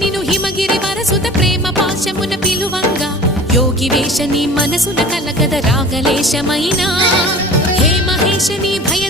నిను హిమగిరి వరసుత ప్రేమ పాశమున పిలువంగా యోగి వేష నీ మనసున కలగద రాగలేశమైనా హే మహేశ నీ భయ